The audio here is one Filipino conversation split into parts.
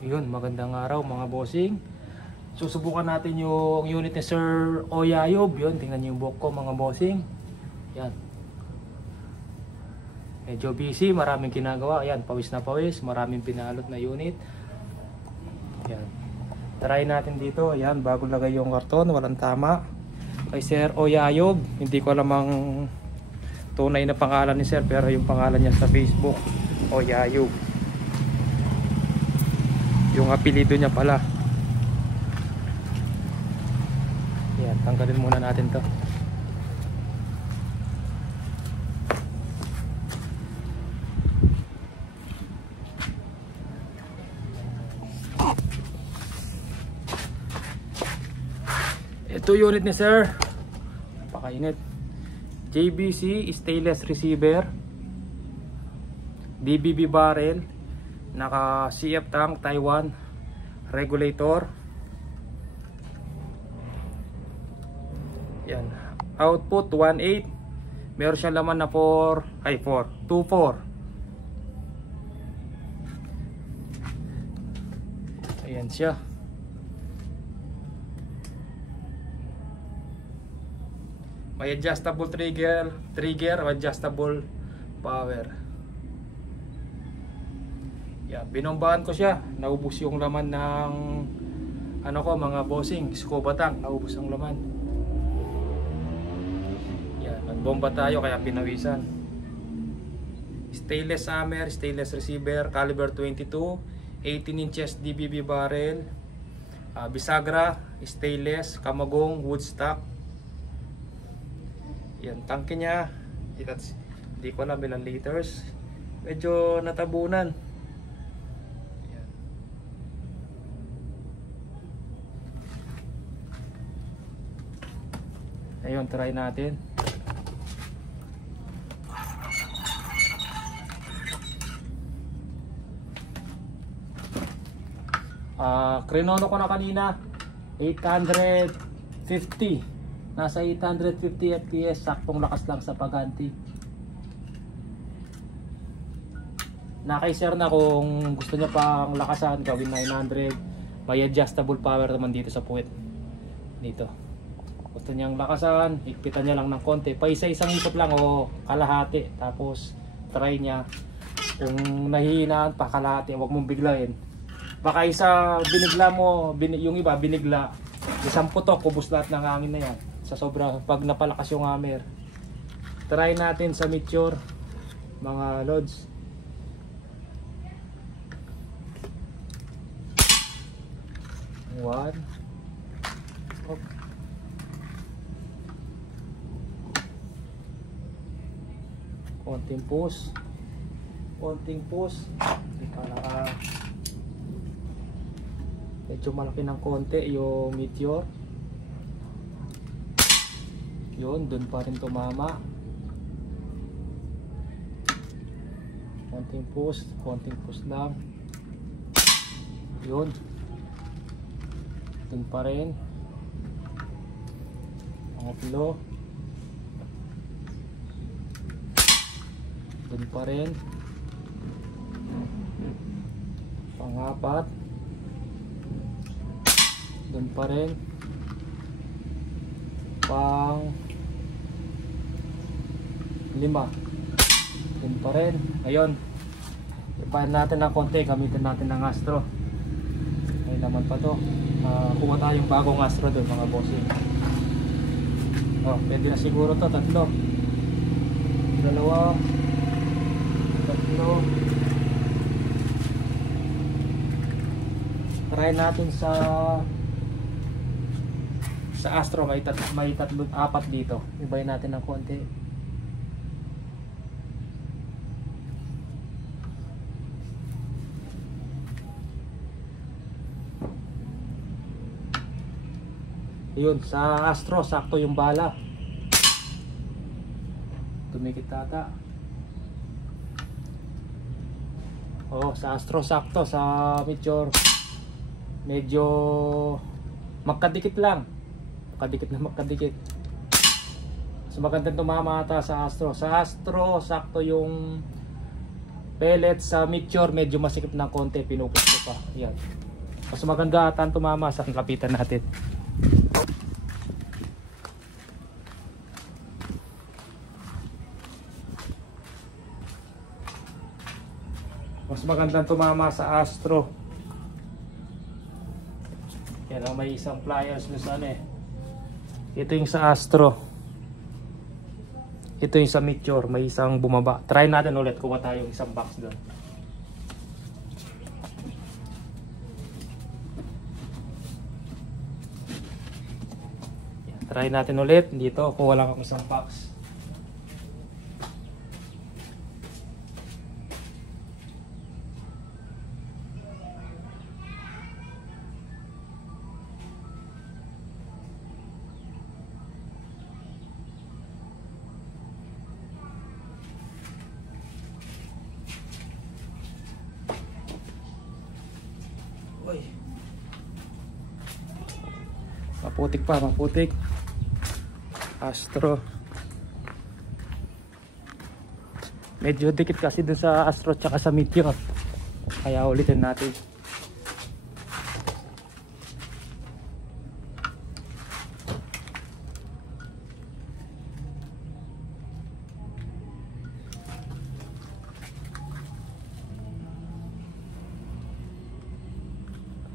Yun, magandang araw mga bossing. Susubukan natin yung unit ni Sir Oyayob. Yun, tingnan niyo yung buhok ko mga bossing. Yan. Medyo busy, maraming ginagawa. Yan, pawis na pawis, maraming pinalot na unit. Yan. Try natin dito. Yan, bago lagay yung karton, walang tama. Kay Sir Oyayob, hindi ko alam ang tunay na pangalan ni Sir, pero yung pangalan niya sa Facebook, Oyayob. Yung apelido niya pala. Yan, tanggalin muna natin to. Ito unit ni Sir. Pakainit. JBC stainless receiver, DBB barrel, naka CF tank Taiwan regulator. Yan, output 1.8, meron siyang laman na 24. Ayan siya. May adjustable trigger, adjustable power. Yeah, binombahan ko siya. Naubos yung laman ng ano ko mga bossing, scuba tank, naubos ang laman. Yeah, nagbomba tayo kaya pinawisan. Stainless hammer, stainless receiver, caliber 22, 18 inches DBB barrel, bisagra, stainless, kamagong, wood stock. Yan, tangke niya, hindi ko alam ilang liters, medyo natabunan. Yan. Ayun, try natin. Krinono ko na kanina 850. Nasa 850 fps, saktong lakas lang sa paganti. Nakay Sir na kung gusto niya pang lakasan, gawin 900. May adjustable power naman dito sa puwet. Dito. Gusto niyang lakasan, higpitan niya lang ng konti. Pa isa-isang ikot lang o kalahati. Tapos try niya. Kung nahihinaan pa kalahati, huwag mong biglayin. Baka isa binigla mo, yung iba binigla. Isang putok, kubos lahat ng hangin na yan. Sa sobra pag napalakas yung hammer. Try natin sa Meteor mga lods. One. Okay. Konting push. Medyo malaki ng konti yung Meteor. Yun, dun pa rin tumama. Konting push lang. Yun. Dun pa rin. Pangatlo. Dun pa rin. Pangapat. Dun pa rin. Pang-5. Dun pa rin. Ayun. Ipahin natin ng konti. Gamitin natin ng Astro. May naman pa to. Kuha tayong bagong Astro dun mga bossing. Oh, pwede na siguro to. 3. 2. 3. Try natin sa Astro. May 4 dito. Ibahin natin ng konti. Yun, sa Astro sakto yung bala. Tumikit tata. Oh, sa Astro sakto. Sa Meteor medyo magkadikit lang. Magkadikit. So magandang tumama ata sa Astro. Sa Astro sakto yung Pellets sa mixture, medyo masikip ng konti, pinupos ko pa. Yan. Mas maganda atan tumama sa kapitan natin. Mas magandang tumama sa Astro. Yan ang may isang pliers na sana eh. Ito yung sa Astro. Ito yung sa mixture, may isang bumaba. Try natin ulit, kuha tayo isang box doon. Try natin ulit dito, kuha lang ako isang box. Maputik pa, maputik. Astro. Medyo dikit kasi dun sa Astro tsaka sa Meteor. Kaya ulitin natin.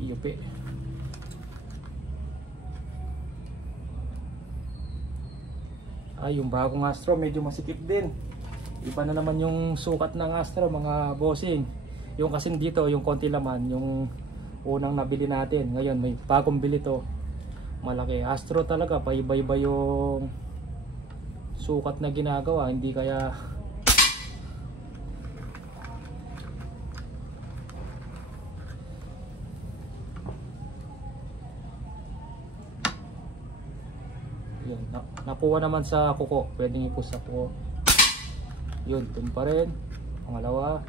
Iyupi. Yung bagong Astro medyo masikip din. Iba na naman yung sukat ng Astro mga bossing. Yung kasi dito yung konti laman, yung unang nabili natin. Ngayon may bagong bili to, malaki. Astro talaga paiba-iba yung sukat na ginagawa, hindi kaya yun, napuwa naman sa kuko, pwedeng ipus sa kuko. Yun, dun pa rin. Pangalawa.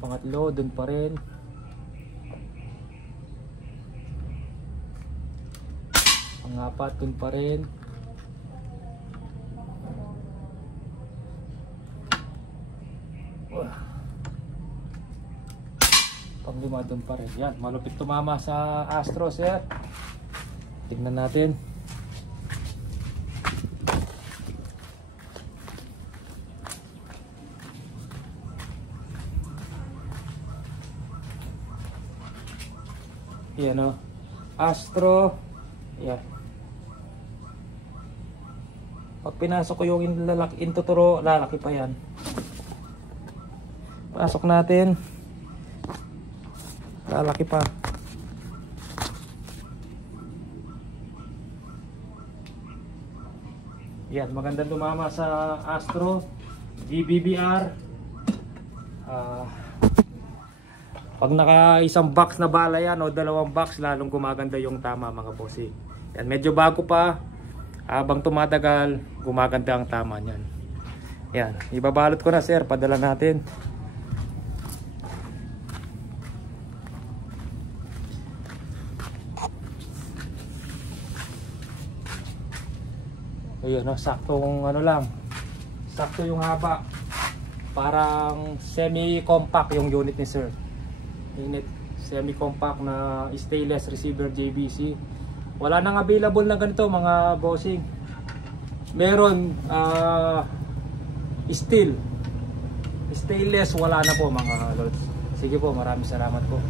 Pangatlo, dun pa rin. Pangapat, dun pa rin. Panglima, dun pa rin. Yan, malupit tumama sa Astro, sir. Tignan natin. Yan o. Astro. Yan. Pag pinasok ko yung intuturo, lalaki pa yan. Pasok natin. Lalaki pa. Yan, magandang tumama sa Astro GBBR. Pag naka isang box na bala yan o dalawang box, lalong gumaganda yung tama mga bossing. Yan, medyo bago pa. Habang tumatagal, gumaganda ang tama niyan. Yan, ibabalot ko na sir, padala natin. Ayun, no, saktong ano lang. Sakto yung haba. Parang semi-compact yung unit ni sir. Unit semi-compact na stainless receiver JVC. Wala nang available na ganito mga bossing. Meron steel. Stainless wala na po mga lords. Sige po, maraming salamat po.